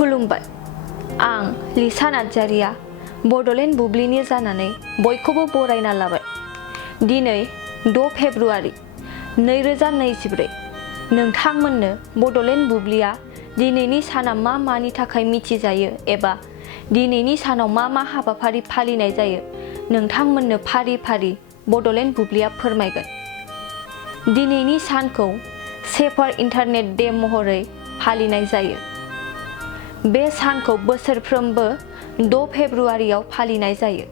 खुलुमबाय आं लिसा नार्जारिया बड'लेण्ड बुब्लिनि जानानै बयखौबो बरायना लाबाय। दिनै 6 फेब्रुआरि 2024 नोंथांमोननो बड'लेण्ड बुब्लिया दिनैनि साना मा मानि थाखाय मिथिजायो एबा दिनैनि सानाव मा हाबाफारि फालिनाय जायो नोंथांमोननो फारि फारि बड'लेण्ड बुब्लिया फोरमायगोन। दिनैनि सानखौ सेफार इन्टारनेट डे महरै फालिनाय जायो। बे सानखौ बोसोरफ्रोमबो 6 फेब्रुआरियाव फालिनाय जायो।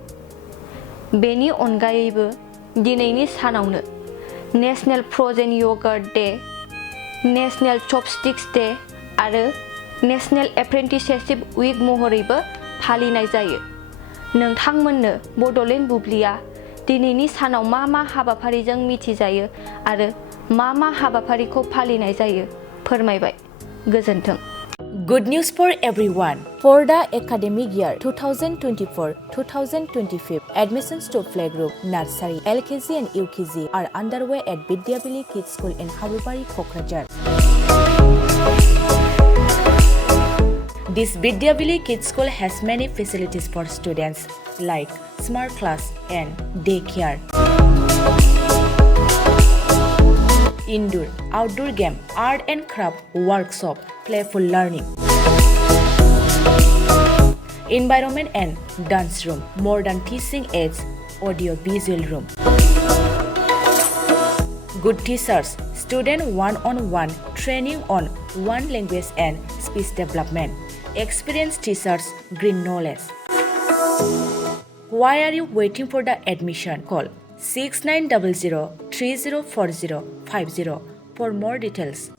बेनि अनगायैबो दिनैनि सानावनो national frozen yogurt day, national chopsticks day आरो नेशनेल एप्रेन्टिसशिप उइक महरैबो फालिनाय जायो। नोंथांमोननो बड'लेण्ड बुब्लिया दिनैनि सानाव मा हाबाफारिजों मिथिजायो आरो मा हाबाफारिखौ फालिनाय जायो फोरमायबाय। गोजोन्थों। Good news for everyone. For the academic year 2024-2025, admissions to playgroup, nursery, LKG and UKG are underway at Vidyavili Kids School in Habubari, Kokrajhar. This Vidyavili Kids School has many facilities for students like smart class and daycare, indoor, outdoor game, art and craft workshop, playful learning, environment and dance room, modern teaching aids, audio visual room, good teachers, student one-on-one training on one language and speech development, experienced teachers, green knowledge. Why are you waiting for the admission? Call 6900 304050 for more details.